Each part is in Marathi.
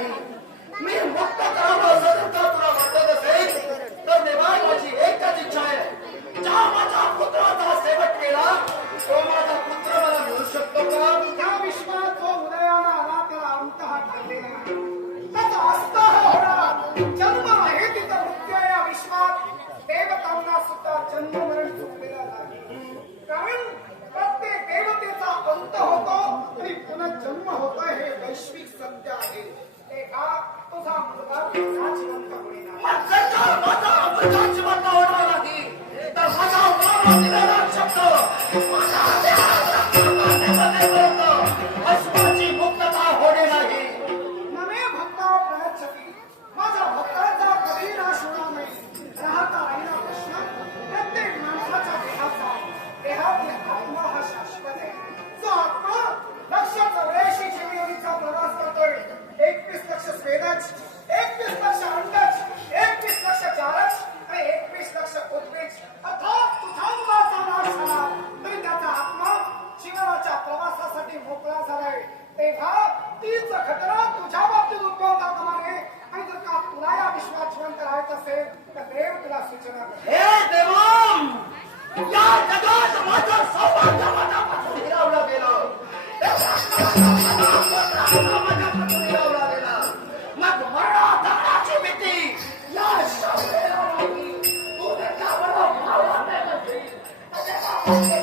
Amen. Música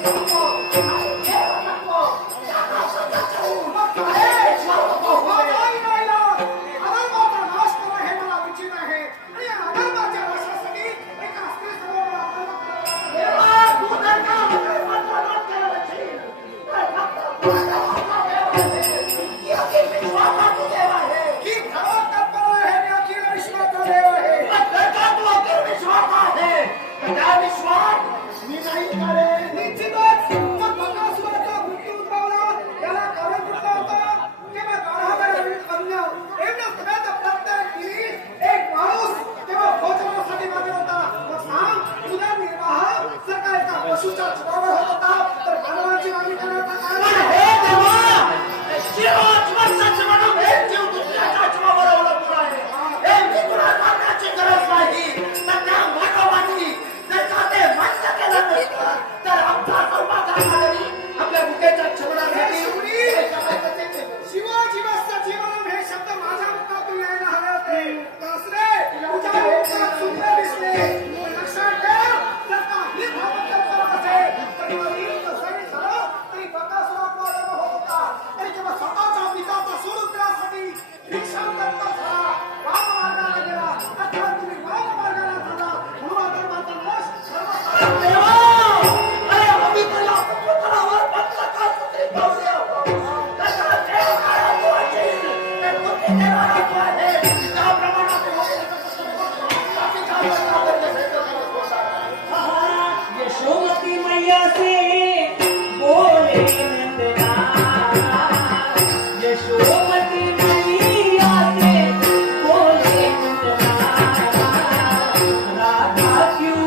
love you.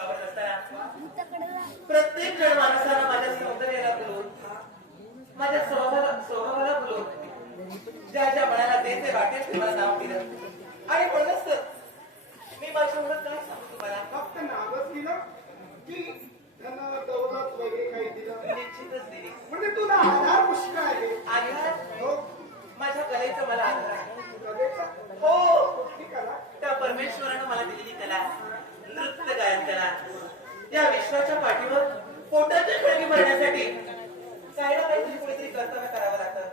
असताना प्रत्येक जण माणसाला माझ्या सौंदर्याला बोलून माझ्या स्वभावाला स्वभावाला बोलून ज्या ज्या मनाला ते ते वाटेल ते मला नाव दिलं. आणि म्हणूनच तर मी माझ्या मनात काय सांगू तुम्हाला. फक्त नावच दिलं की धन दौलत वगैरे काही दिलं निश्चितच दिली. म्हणजे तुला आधार पुष्कळ आहे. आणि हो माझ्या कलेचं मला आधार आहे. हो. त्या परमेश्वरानं मला दिलेली कला नृत्य गायन करा. त्या विश्वाच्या पाठीवर पोटाची खळगी भरण्यासाठी काही ना काहीतरी कोणीतरी कर्तव्य करावं लागतं.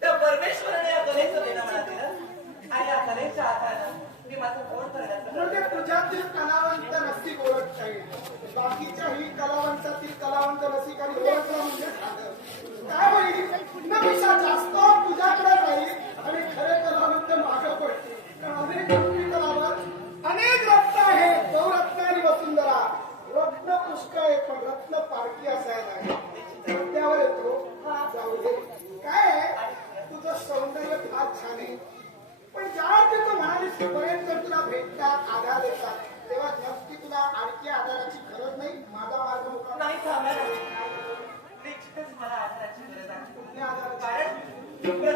त्या परमेश्वराने या कलेचं देणं मला दिलं आणि या कलेच्या आधारानं मी माझं कोण करण्याचं म्हणजे तुझ्यातील कलावंत रसिक ओळखता येईल. बाकीच्याही कलावंतातील कलावंत रसिक आणि ओळखलं म्हणजे झालं. काय होईल?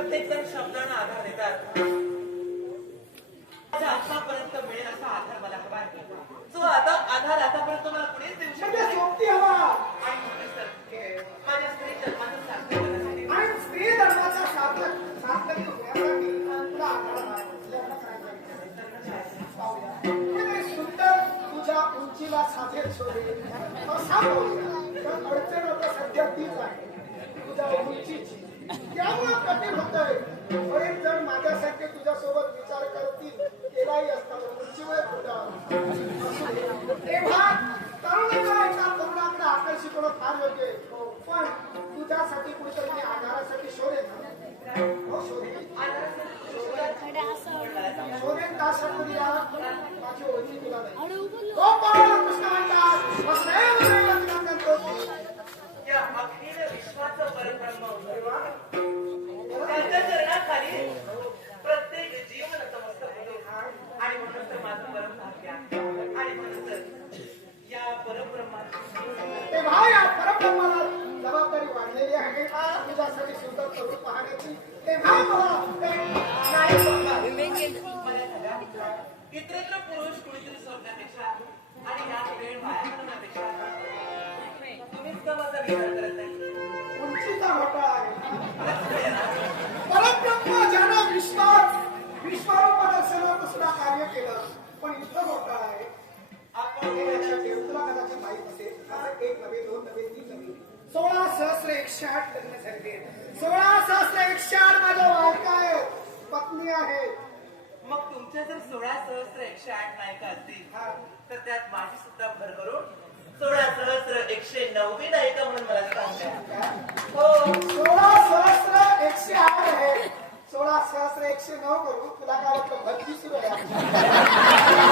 प्रत्येक जण शब्दांना आधार देतात. माझ्या आत्मापर्यंत मिळेल असा आधार मला हवा आहे. जो आता आधार आतापर्यंत मला कुणीच देऊ शकत नाही. सोबती हवा. आणि म्हणूनच तर माझ्या स्त्री जन्माचं सार्थक करण्यासाठी आणि स्त्री धर्माचा सार्थक सार्थकी होण्यासाठी तुला आधार हवा. लग्न करायचं. पाहूया. सुंदर तुझ्या उंचीला साधेल अडचण आता सध्या तीच आहे. तुझ्या उंचीची. त्यामुळे कठीण होतंय. बरेच जण माझ्यासारखे तुझ्यासोबत विचार करतील केलाही असता पण उंचीवर कुठं. तेव्हा तरुणाला एका तरुणाकडे आकर्षित होणं फार योग्य आहे. पण तुझ्यासाठी कुठेतरी मी आधारासाठी शोधेन. हो शोधेन. शोधेन. दिला माझी ओळखी तुला नाही. विश्वाचं परब्रह्म त्यांच्या चरणाखाली एक दोन तीन सोळा सहस्र एकशे आठ लग्न झाले सोळा सहस्र एकशे आठ माझ्या बायका आहेत पत्नी आहेत मग तुमच्या जर सोळा सहस्त्र एकशे आठ नायका असतील हा. तर त्यात माझी सुद्धा भर करून सोळा सहस्त्र एकशे नववी नायिका म्हणून मला सांगता हो. सोळा सहस्र एकशे आठ आहे. सोळा सहस्र एकशे नऊ करू तुला काय वाटलं भरती सुरू आहे?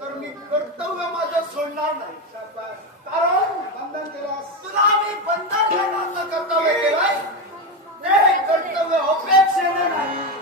तर मी कर्तव्य माझं सोडणार नाही. कारण बंधन केलं तुला मी बंधन करण्याचं कर्तव्य केलंय. कर्तव्य अपेक्षेने नाही.